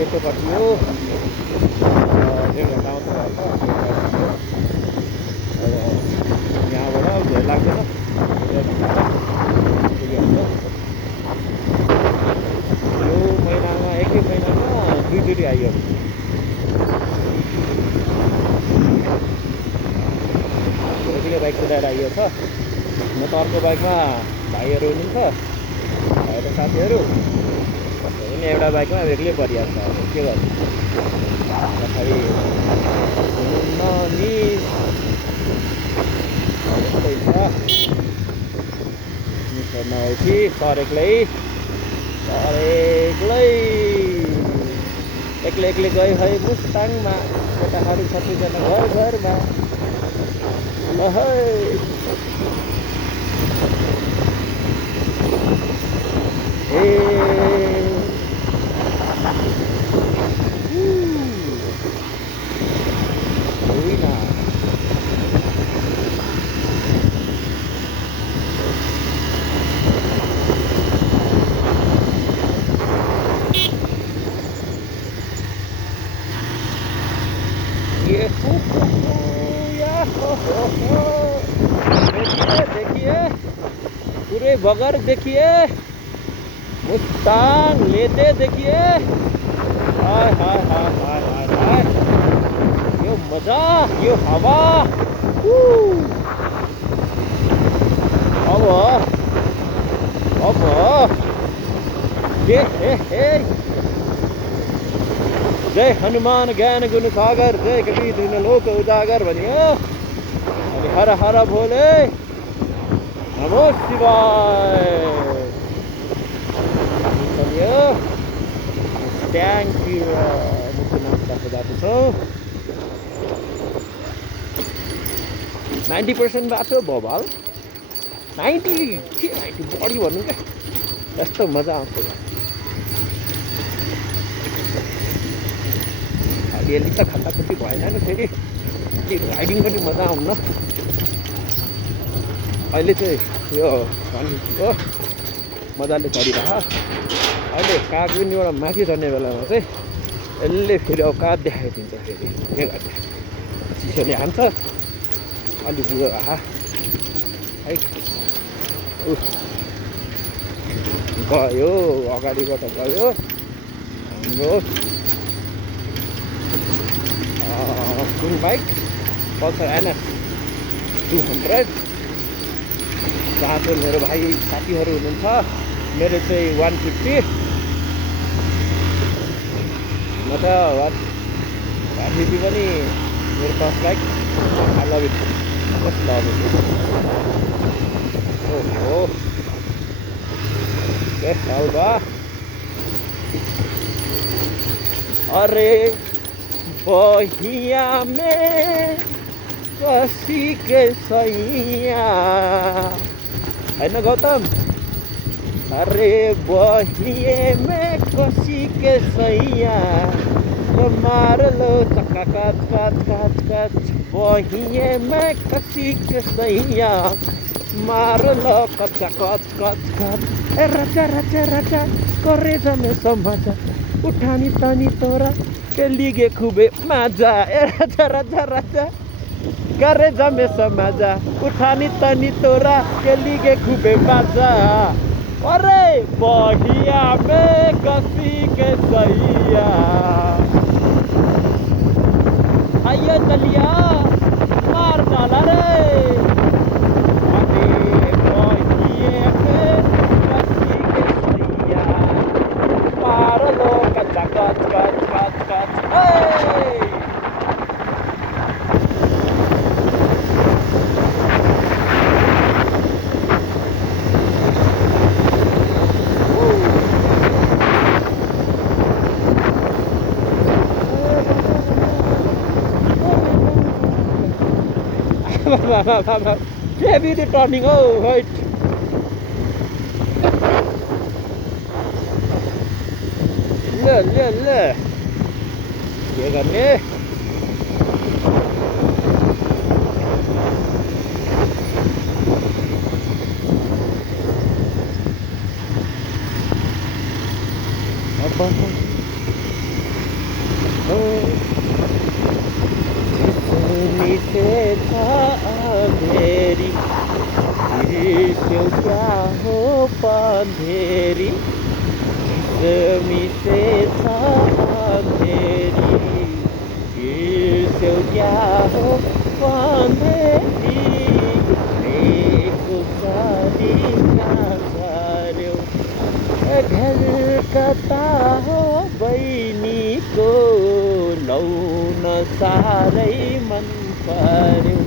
सेतोपट्टि हो 1.5 घन्टा मात्र भएको अब यहाँबाट धेरै लाग्दैन 1.5 घन्टामा पुगिहाल्छ यो महिनामा एकै महिनामा 2 चोटि आइयो एक्लै बाइक कुदाएर आइयो छ न त अर्को बाइकमा भाइहरू हुनुहुन्छ भाइ र साथीहरू अनि एउटा बाइकमा एक्लै परिहाल्छ अब के गर्नु पछाडि हुनुहुन्न नि त्यस्तै छ नभएपछि सर एक्लै गयो है मुस्ताङमा केटाहरू 36 जना घरमा ल है ए देखिए पूरे बगर देखिए मुस्तांग लेते देखिए हाय हाय हाय हाय हाय हाय यो मजा यो हवा अब जय हनुमान ज्ञान गुण सागर जय कबीर दिन लोक उजागर भनियो अनि हर हर भोले नमो शिवाय चलियो थ्याङ्क यू मुख्यमन्त्रीको बाटो छ 90% बाटो भोबाल 90 के 90 बढी भन्नु क्या यस्तो मजा आउँछ अलि त खट्टाखुट्टी भएन नि फेरि राइडिङ पनि मजा आउन अहिले चाहिँ यो हो मजाले चढिरह अहिले कागुनीबाट माथि चढ्ने बेलामा चाहिँ यसले फेरि औकात देखाइदिन्छ फेरि के गर्ने चिसोले हान्छ अलि बुढो है गयो अगाडिबाट गयो हाम्रो कुन बाइक पल्सर एनएस 200 जहाँ चाहिँ मेरो भाइ साथीहरू हुनुहुन्छ मेरो चाहिँ 150 म त 150 पनि मेरो first bike I love it कस्तो लभ इट ओहो के हाल बा अरे बहिया में कसी के सैया हैन गौतम अरे बहिए में कसी के सैया तो मार लो चक्का काच काच काच काच बहिए में कसी के सैया मार लो कच्चा काच काच काच ए राजा राजा राजा करे जमे समाजा उठानी तानी तोरा के लिगे खूबे मजा ए राजा राजा राजा करे जमे समाजा उठानी तानी तोरा के लिगे खूबे मजा अरे बहिया में कसी के सैया आइए चलिया मार डाला रे Heavy the turning, oh right. Le के गर्ने बिर्स्यौ क्या हो पन्धेरी मिसे छ अँधेरी बिर्स्यौ क्या हो पन्धेरी सारी छाड्यौ घर कता हो बहिनीको लौन साह्रै मन पर्यो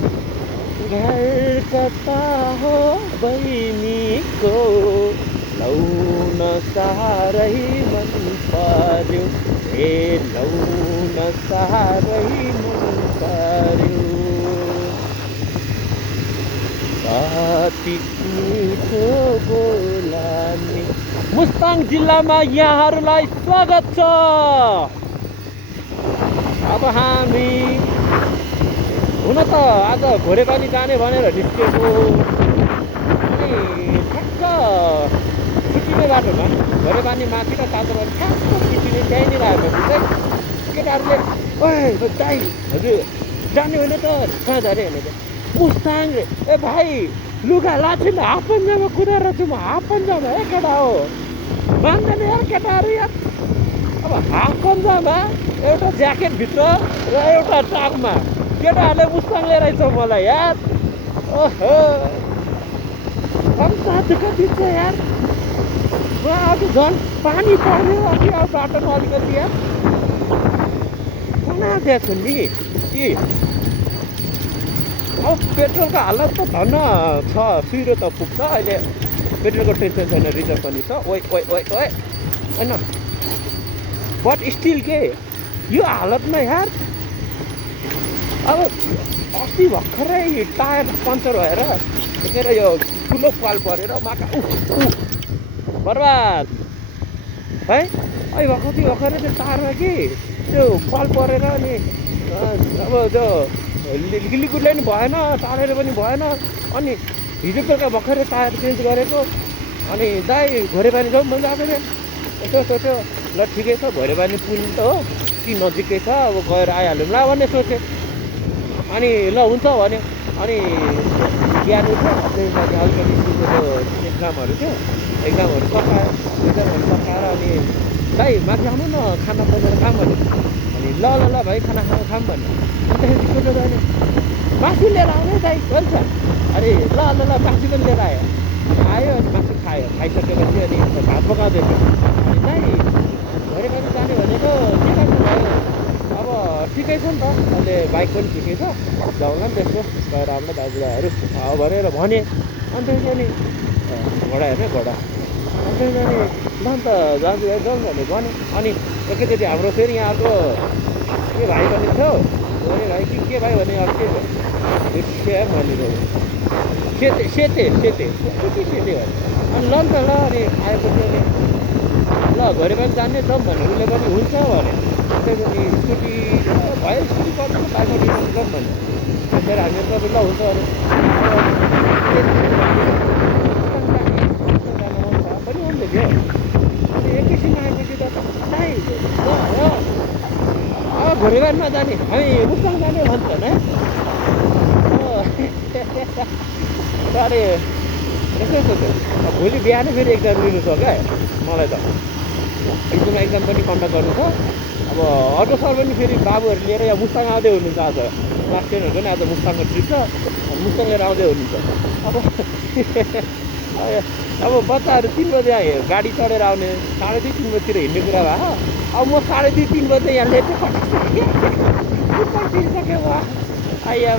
घर कता हो बहिनीको लौन साह्रै मन पर्यो हे लौन साह्रै मन पर्यो कति मिठो बोलानी मुस्ताङ जिल्लामा यहाँहरूलाई स्वागत छ। अब हामी हुन त आज घोडेपानी जाने भनेर निस्केको अनि ठ्याक्क छुट्टिने बाटोमा घोडेपानी माथि र तातोपानी ठ्याक्क छुट्टिने त्यहीँनिर आएपछि चाहिँ केटाहरूले ओए दाइ हजुर जाने होइन त कहाँ जाने भने त मुस्ताङ रे ए भाइ लुगा लाछिन् हाफ पन्जामा कुदाएर जाउँ हाफ पन्जामा केटा हो मान्दैन यार केटाहरू यार अब हाफ पन्जामा एउटा ज्याकेटभित्र र एउटा टाकमा केटाहरूले मुस्ताङ लिएर आइछ मलाई यार ओहो अन्त दुःख दिन्छ यार म अब झन् पानी पर्यो अघि अब बाटोमा अलिकति यार कहाँ दिएछ नि कि अब पेट्रोलको हालत त धन्न छ सुइरो त पुग्छ अहिले पेट्रोलको टेन्सन छैन रिजर्भ पनि छ ओइ ओइ ओइ ओइ होइन बट स्टिल के यो हालतमा यार अब अस्ति भर्खरै टायर पङ्चर भएर के अरे यो ठुलो पाल परेर माका बर्बाद है अहिले भर्खरै त्यो टायरमा कि त्यो पाल परेर अनि अब त्यो लिकुडले पनि भएन टाढेर पनि भएन अनि हिजो बेलुका भर्खरै टायर चेन्ज गरेको अनि दाइ घोडेपानी जाउँ भने आएको यसो सोच्यो ल ठिकै छ घोडेपानी पुल त हो कि नजिकै छ अब गएर आइहाल्यौँ ल भन्ने सोचेँ अनि ल हुन्छ भन्यो अनि बिहान उठ्यो त्यसपछि अलिकति स्कुलको त्यो एक्जामहरू थियो एक्जामहरू सकाएर अनि दाइ माथि आउनु न खाना खोजेर खाऊँ भन्यो अनि ल भाइ खाना खाना खाऊँ भन्यो अन्तखेरि सोध्नु दाइले मासु लिएर आउने दाइ भन्छ अरे ल मासु पनि लिएर आयो अनि मासु खाइसकेपछि अनि भात पकाउँदै थियो अनि दाइ घोडेपानी जाने भनेको के गर्नु भयो अब ठिकै छ नि त अहिले बाइक पनि ठिकै छ जाउँला नि त्यसो गएर हाम्रो दाजुभाइहरू भनेर भने अन्तखेरि अनि घोडा हेर्ने घोडा अन्तखेरि अनि ल नि त दाजुभाइ जाउँ भने भन्यो अनि एकैचोटि हाम्रो फेरि यहाँको के भाइ पनि थियो अरे भाइ के भाइ भने अब के भयो भनेको सेते भयो अनि ल नि त ल अनि आएपछि अनि ल घोडेपानी जाने जाउँ भने उसले पनि हुन्छ भने त्यही पनि स्कुटी भयो स्कुटी गर्नु बाइकमा डिमान्ड जाउँ भने त्यसरी हामीहरू सबै ल हुन्छ भने पनि आउँदै थियो अनि एकैछिन आएपछि त दाइ अब घोडेपानीमा जाने हामी मुस्ताङ जाने भन्छन् है अरे यसो सोच्यो भोलि बिहानै फेरि एक्जाम लिनु छ क्या मलाई त एक्जाम पनि कन्डक्ट गर्नु छ अब अर्को सर पनि फेरि बाबुहरू लिएर यहाँ मुस्ताङ आउँदै हुनुहुन्छ आज क्लास 10हरूको पनि आज मुस्ताङको ट्रिप छ मुस्ताङ लिएर आउँदै हुनुहुन्छ अब बच्चाहरू 3 बजे गाडी चढेर आउने 2:30-3 बजीतिर हिँड्ने कुरा भयो अब म 2:30-3 बजे यहाँ लेटै सक्यो आइया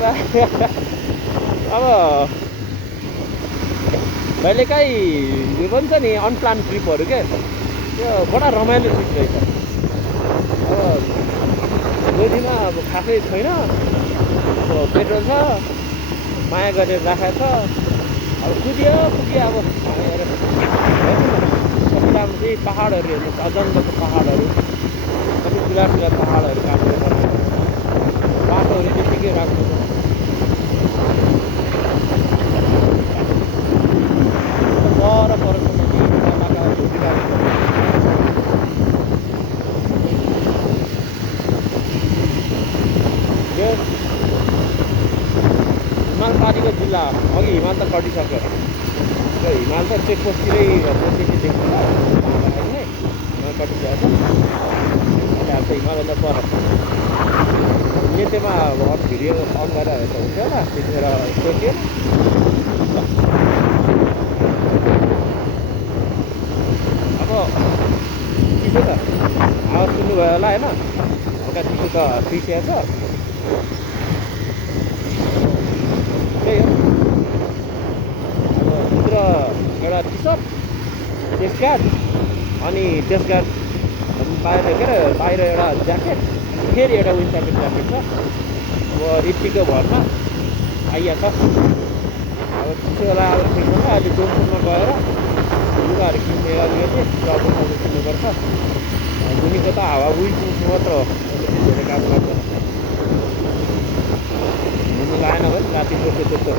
अब कहिलेकाहीँ यो पनि छ नि अनप्लान ट्रिपहरू क्या त्यो बडा रमाइलो ट्रिप रहेछ अब गोजीमा अब खासै छैन अब पेट्रोल छ माया गरेर राखेको छ अब पुग्यो अब कति राम्रो चाहिँ पहाडहरू हेर्नु जङ्गलको पहाडहरू कति ठुला पहाडहरू काटेर बनाएको बाटोहरू त्यतिकै राम्रो छ हिमाल पारीको जिल्ला अघि हिमाल त कटिसक्यो हिमाल त चेकपोस्टतिरै त्यसरी देख्छ होइन कति छ अहिले अब हिमालभन्दा पर नेतेमा अब भिडियो अन गरेर हेर्दा हुन्छ होला त्यतिखेर सोचिएन अब चिसो त आवाज सुन्नुभयो होला होइन हल्का चिसो त पिसिएको छ त्यही हो अब भित्र एउटा टी सर्ट चेस्ट गार्ड अनि चेस्ट गार्ड बाहिर के अरे बाहिर एउटा ज्याकेट फेरि एउटा विन्टर ज्याकेट छ अब यतिको भरमा आइहाल्छ अब चिसो बेला अब ठिकमा अहिले जोनपुरमा गएर लुगाहरू किन्ने अलिकति टाउको किन्नुपर्छ दुनीको त हावा उइसु मात्र हो धेरै काम गर्दैन हुनु लागेन भने राति सोध्यो त्यस्तो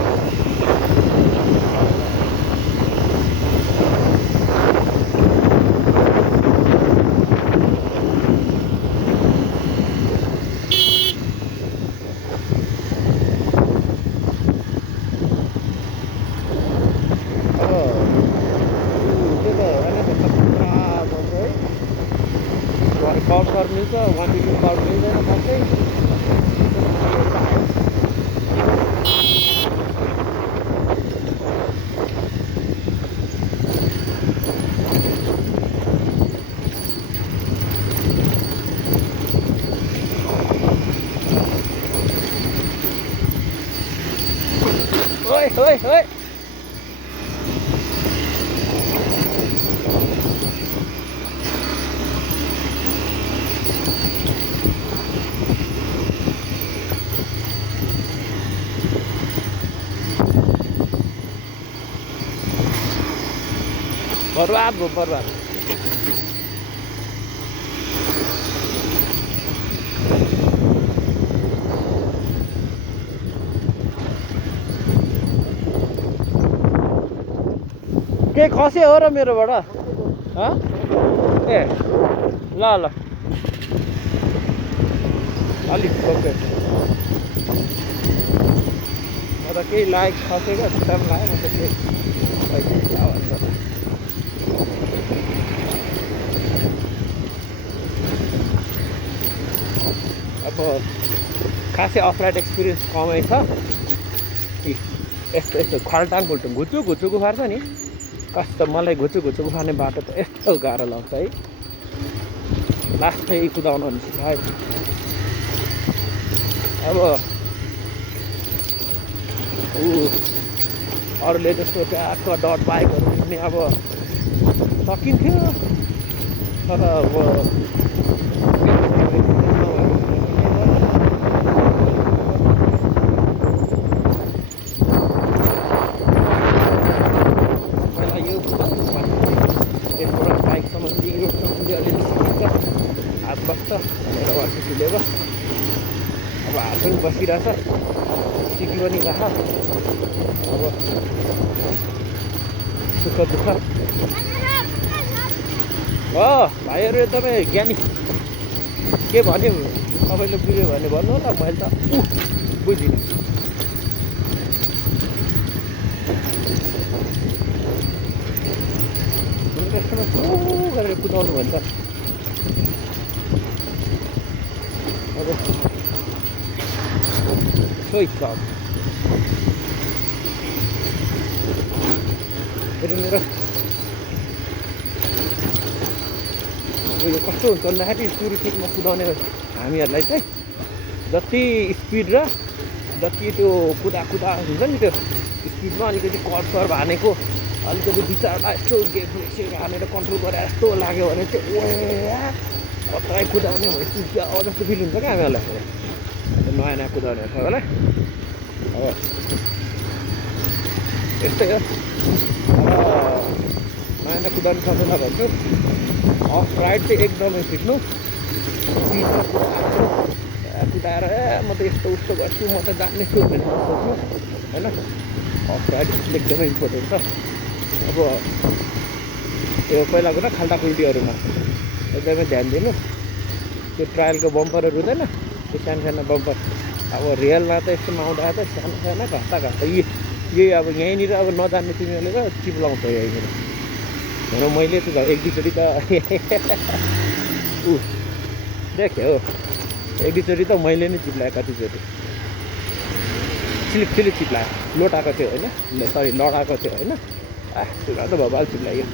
पाउडर मिल्छ 1 डिग्री पाउडर मिल्दैन खासै ओइ ओइ ओइ बर्बाद भयो बर्बाद के खस्यो हो र मेरोबाट ए ल ल अलिक ओके म त केही लायक खसेको त्यहाँ लाग्यो म त केही अब खासै अफराइड एक्सपिरियन्स कमै छ यस्तो यस्तो खाल्टाङ खुल्टुङ घुचु घुचुको फार्छ नि कस्तो मलाई घुचु घुचुको फार्ने बाटो त यस्तो गाह्रो लाग्छ है लास्टै कुदाउन निस्किन्छ है अब अरूले जस्तो ट्याक्क डट बाइकहरू हिँड्ने अब सकिन्थ्यो तर अब अब हात पनि बसिरहेछ सिकी पनि राख अब सुख दुःख भाइहरू एकदमै ज्ञानी के भन्यो तपाईँले बुझ्यो भने भन्नु होला मैले त बुझिनँ यस्तोमा गरेर कुदाउनु भन्छ अब सोही छ फेरि मेरो यो कस्तो हुन्छ भन्दाखेरि सुरु सुरुमा कुदाउने हामीहरूलाई चाहिँ जति स्पिड र जति त्यो कुदा हुन्छ नि त्यो स्पिडमा अलिकति कर्सर हानेको अलिकति विचारलाई यस्तो गेट हानेर कन्ट्रोल गरेर यस्तो लाग्यो भने चाहिँ कतै कुदाउने भएपछि जस्तो फिल हुन्छ क्या हामीहरूलाई नयाँ नयाँ कुदाउने छ होला अब यस्तै हो नयाँ नयाँ कुदाउनु सक्दैन भन्छु अफ राइड चाहिँ एकदमै सिक्नु स्पिडमा कुदाएर म त यस्तो उस्तो गर्छु म त जान्ने छु भनेर सोच्नु होइन अफ राइड एकदमै इम्पोर्टेन्ट छ अब त्यो पहिलाको न खाल्टा खुल्टीहरूमा एकदमै ध्यान दिनु त्यो ट्रायलको बम्परहरू हुँदैन त्यो सानो सानो बम्पर अब रियलमा त यस्तोमा आउँदा त सानो सानो घस्ता यही अब यहीँनिर अब नजान्ने तिमीहरूले त चिप्लाउँछौ यहीँनिर र मैले त एक दुईचोटि त ऊ देखेँ हो एक दुईचोटि त मैले नै चिप्लाएँ कतिचोटि स्लिप चिप्लाएँ लोटाएको थियो होइन सरी लडाएको थियो होइन सुगा त भबाल चिप्लायो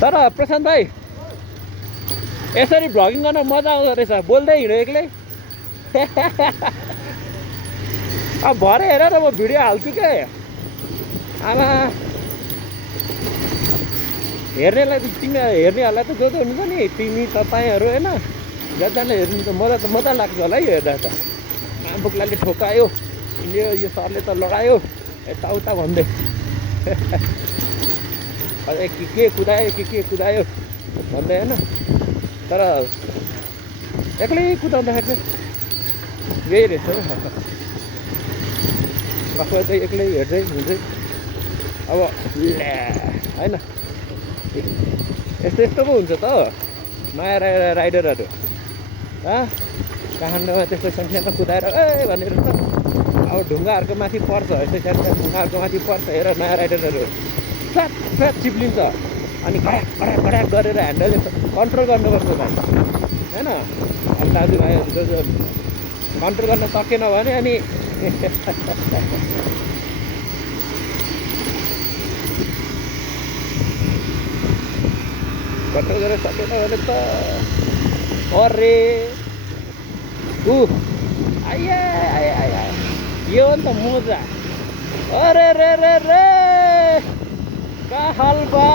तर प्रशान्त भाइ यसरी भ्लगिङ गर्न मजा आउँदो रहेछ बोल्दै हिँड्यो एक्लै अब भरे हेर न म भिडियो हाल्छु के आमा हेर्नेलाई त तिमी हेर्नेहरूलाई त जो जो हुन्छ नि तिमी तपाईँहरू होइन जतिजनाले हेर्नु त मजा लाग्छ होला है हेर्दा त बुक्लाले ठोकायो यो सरले त लगायो यताउता भन्दै के कुदायो के कुदायो भन्दै होइन तर एक्लै कुदाउँदाखेरि चाहिँ यही रहेछ आफू चाहिँ एक्लै हेर्दै हुँदै अब होइन यस्तो पो हुन्छ त नयाँ राइडरहरू काठमाडौँमा त्यस्तो संख्यामा कुदाएर भनेर त अब ढुङ्गाहरूको माथि पर्छ यस्तो सानो ढुङ्गाहरूको माथि पर्छ हेर नयाँ राइडरहरू फ्याट चिप्लिन्छ अनि खड्याक गरेर ह्यान्डल कन्ट्रोल गर्नुपर्छ भाइ होइन अब दाजुभाइहरू जो कन्ट्रोल गर्न सकेन भने अनि कन्ट्रोल गर्न सकेन भने त अरे आइया यो हो नि त मोजा अरे रे का हाल बा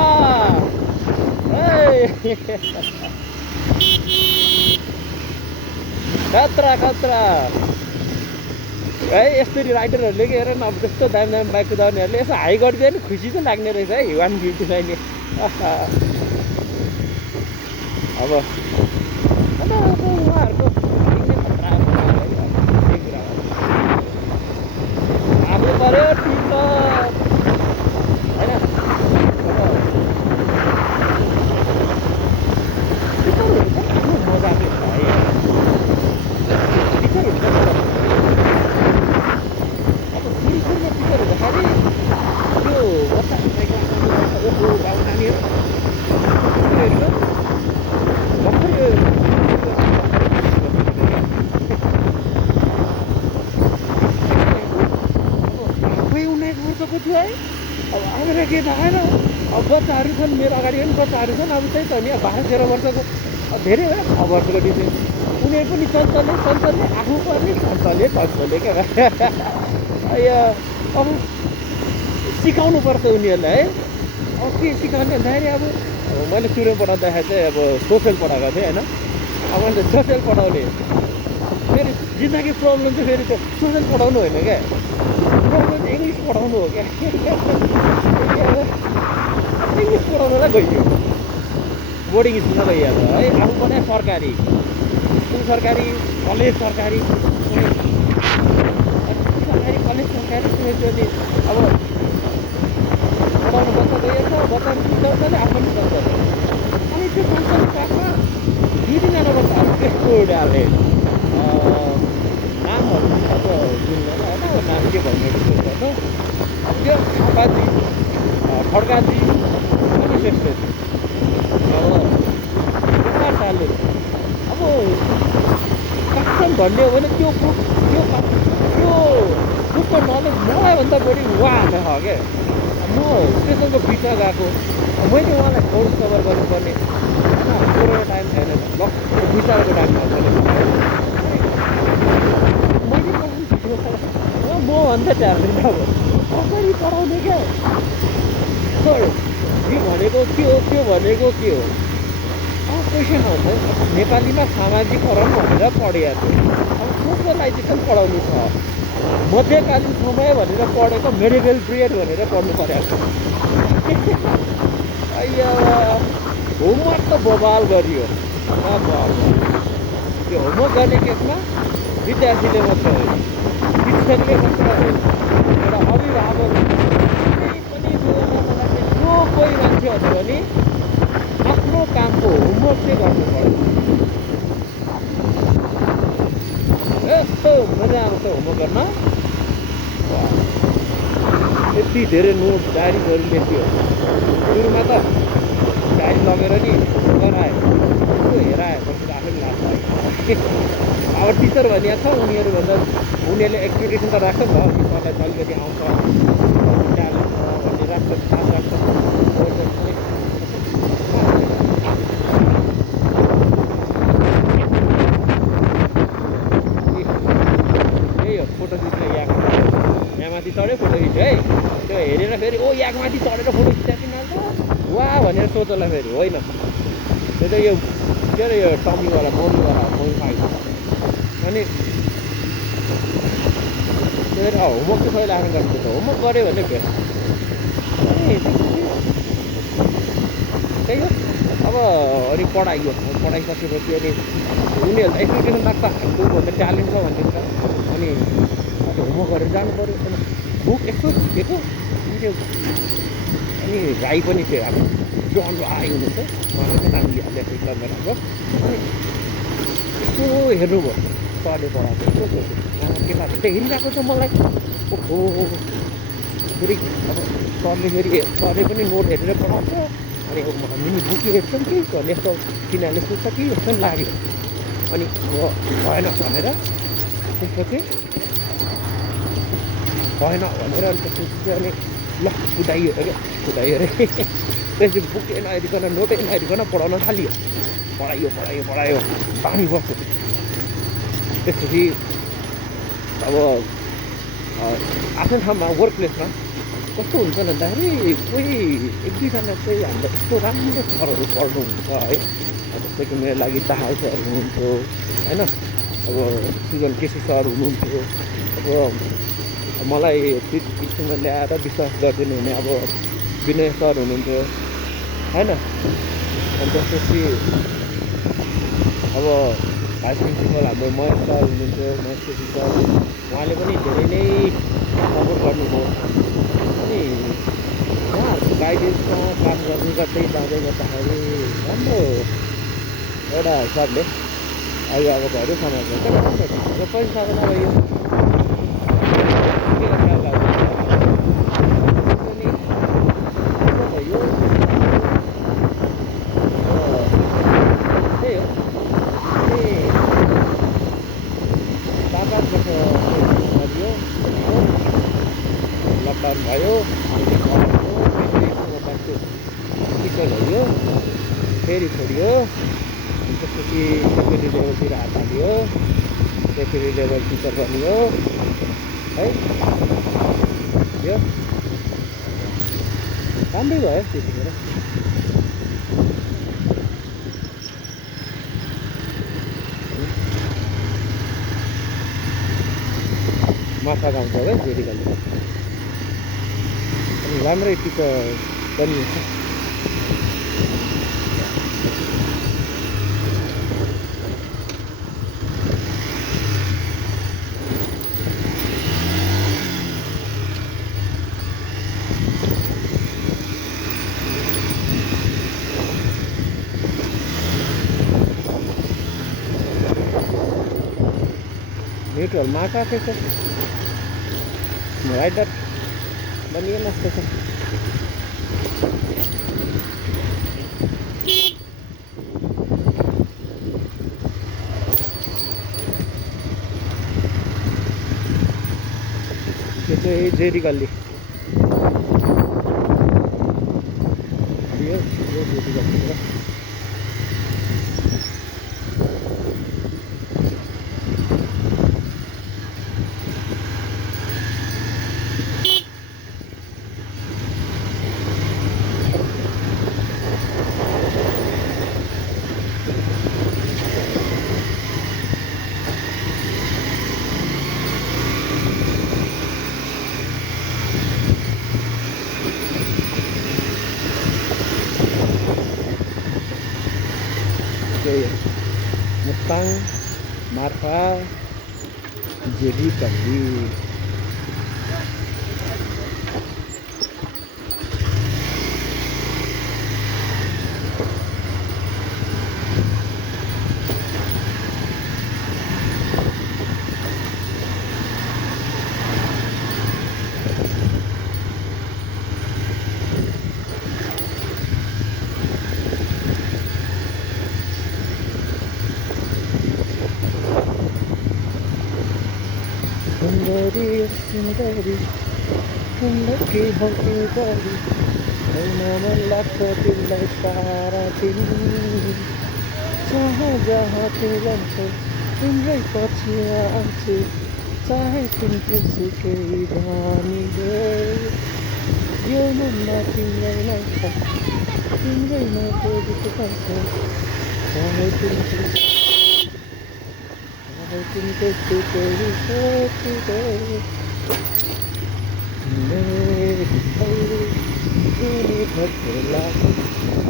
खतरा है यस्तरी राइडरहरूले के हेर न अब त्यस्तो दामी बाइक कुदाउनेहरूले यसो हाई गरिदियो नि खुसी चाहिँ लाग्ने रहेछ है 159 अब उहाँहरूको हाम्रो पऱ्यो ठिक छ होइन मजाको अब सुरुमा टिचर हुँदाखेरि त्यो बच्चा गाउँ नानीहरू थियो है अब आएर के थाहा अब बच्चाहरू छन् मेरो अगाडि पनि बच्चाहरू छन् अब त्यही त नि 12-13 वर्षको धेरै भयो 6 वर्षको डिफ्रेन्स उनीहरू पनि चञ्चले आफू पनि चञ्चले क्या अब सिकाउनुपर्छ उनीहरूलाई है अब के सिकाउने भन्दाखेरि अब मैले सुरुमा पढाउँदाखेरि चाहिँ अब सोसियल पढाएको थिएँ होइन अब मैले सोसियल पढाउने फेरि जिन्दगी प्रब्लम चाहिँ फेरि त्यो सोसियल पढाउनु होइन क्या प्रब्लम इङ्ग्लिस पढाउनु हो क्या इङ्ग्लिस पढाउनुलाई गइयो बोर्डिङ स्कुलमा गइहाल्छ है आफू पनि सरकारी स्कुल सरकारी कलेज सरकारी कलेज सरकारी अनि अब पढाउनु बच्चा गइहाल्छ बच्चाहरू बुझाउँछ आफू पनि बुझाउँछ अनि त्यो संस्थान क्लासमा 2-3 जना बच्चाहरू त्यस्तो डाले नामहरू अब जुन होइन नाम के भन्ने गर्नु अब त्यो थापाजी खड्काजी अनि श्रेष्ठ अब चालु अब कसम भन्ने हो भने त्यो बुकको नलेज मलाई भन्दा बढी उहाँहरूलाई हो क्या म स्टेसनको बिचमा गएको मैले उहाँलाई खोज खबर गर्नुपर्ने कोरोना टाइम छैन बिचको टाइममा मभन्दा ट्यालेन्ट अब कसरी पढाउने क्या सर यो भनेको के हो त्यो भनेको के हो अब क्वेसन आउँछ नेपालीमा सामाजिकरण भनेर पढिएको अब सोसलाइजेसन पढाउनु छ मध्यकालीन समय भनेर पढेको मेडिकल पिरियड भनेर पढ्नु परेको होमवर्क त बबाल गरियो त्यो होमवर्क गर्ने केसमा विद्यार्थीले मात्र होइन शिक्षकले मात्र होइन एउटा अभिभावक पनि जो कोही मान्छे हुन्छ भने आफ्नो कामको होमवर्क चाहिँ गर्नु पर्छ यस्तो मजा आउँछ होमवर्क गर्न यति धेरै नोट डायरीहरू लेख्यो सुरुमा त डायरी लगेर नि गरायो यसो हेराएपछि त आफै लाज लाग्यो अब टिचर भनिएको छ उनीहरूभन्दा उनीहरूले एक्सपेक्टेसन त राख्छ नि त कि सरलाई चाहिँ अलिकति आउँछ ट्यालेन्ट छ भन्ने राख्छ थाहा राख्छ यही हो फोटो खिच्ने यहाँ माथि चढ्यो फोटो खिच्यो है त्यो हेरेर फेरि ओ यहाँ माथि चढेर फोटो खिचाइदिनु हाल्छ वा भनेर सोचला फेरि होइन त्यो त यो के अरे यो टमीवाला मम्मीवाला मम्मी पाइन्छ अनि त्यो होमवर्क चाहिँ कहिले आएर गर्नुपर्छ होमवर्क गऱ्यो भने भेट त्यही हो अब अनि पढाइयो पढाइसकेपछि अनि उनीहरूले एक्सपेक्टेसन राख्छ हामीकोभन्दा ट्यालेन्ट छ भन्ने कुरा अनि होमवर्क गरेर जानु पऱ्यो अनि बुक यस्तो झिकेको अनि भाइ पनि थियो अब जन राई हुनुहुन्छ उहाँले चाहिँ नाम लिइहाल्यो एकदमै राम्रो अनि यसो हेर्नुभयो सरले पढाएको यसो केटाहरू त हेरिरहेको छ मलाई ओहो फेरि अब सरले पनि नोट हेरेर पढाउँछ अनि हामी बुक हेर्छौँ कि भन्ने यस्तो तिनीहरूले सोध्छ कि जस्तो पनि लाग्यो अनि भएन भनेर त्यसपछि भएन भनेर अनि त्यसपछि अनि ल कुदाइयो अरे त्यसपछि बुक नहेरिकन नोट नहेरिकन पढाउन थालियो पढायो बानी बस्यो त्यसपछि अब आफ्नो ठाउँमा वर्क प्लेसमा कस्तो हुन्छ भन्दाखेरि कोही एक दुईजना चाहिँ हाम्रो यस्तो राम्रो सरहरू पढ्नुहुन्छ है जस्तै कि मेरो लागि दाहाल सर हुनुहुन्थ्यो होइन अब सुजन केसी सर हुनुहुन्थ्यो अब मलाई स्कुलमा ल्याएर विश्वास गरिदिनु हुने अब विनय सर हुनुहुन्थ्यो होइन अनि त्यसपछि अब भाइस प्रिन्सिपल हाम्रो महेश सर हुनुहुन्थ्यो महेश केसी सर उहाँले पनि धेरै नै सपोर्ट गर्नुभयो अनि उहाँहरूको गाइडेन्समा काम गर्दै गर्दाखेरि राम्रो एउटा हिसाबले अभिभावकहरू समाजमा चाहिँ राम्रो र पैसा साधना भयो लकडाउन भयो किचनहरू फेरि छोडियो त्यसपछि सेकेन्डरी लेभलतिर हात हाल्यो सेकेन्डरी लेभल टिचर बनियो है यो राम्रै भयो त्यतिखेर माछा गाउँछ है जेरिकलले अनि राम्रै टिचर बनिन्छ न्युट्रल माछा त्यसो राइडर बनिएन त्यसो त्यो चाहिँ जेडी गल्ली यो जेडी गल्ली हो Mustang, Marva, jadi kali यो सुन्दरी तिमीलाई के हो के गरी हेर्न मन लाग्छ तिमीलाई सारा दिन जहाँ जहाँ तिमी जान्छौ तिम्रै पछि आउँछु चाहे तिम्रो सुकै बानीले यो मनमा तिमीलाई नै छ तिम्रै नखोजी पाउँछ चाहे तिम्रो सुकै सोचिँदै जुनी भर लाग्छ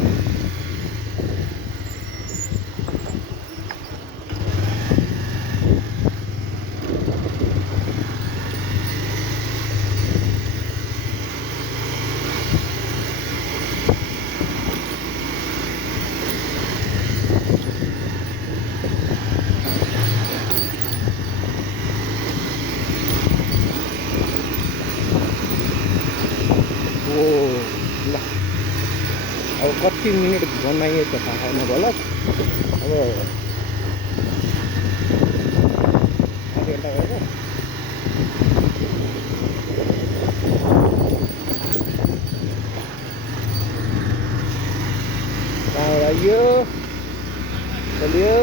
ल अब कति मिनट बनाइयो त थाहा छैन होला अब आधी घन्टा भयो कहाँ आइयो चलियो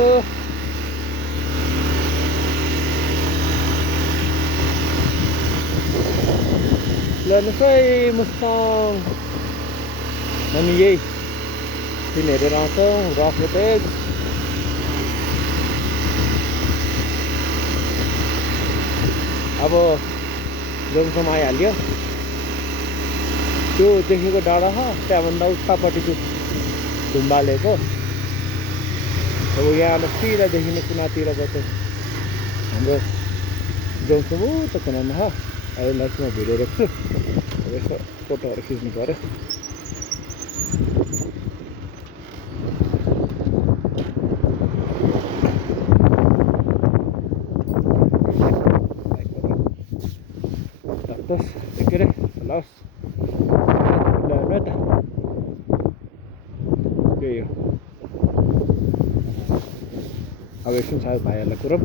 हेर्नुहोस् है मुस्ताङ हामी यही फिल्म हेरेर आउँछौँ रक फुटेज अब जोङसम्म आइहाल्यो त्यो देखेको डाँडा छ त्यहाँभन्दा उतापट्टिको धुम्बालेको अब यहाँ सिधा देखिने कुनातिरको चाहिँ हाम्रो जोङसम्म उता कुनामा छ अहिले चाहिँ म भिडियो रोक्छु अब यसो फोटोहरू खिच्नु पऱ्यो के अरे लाओस् ल्याउनु त त्यही हो अब एकछिन सायद भाइहरूलाई कुरो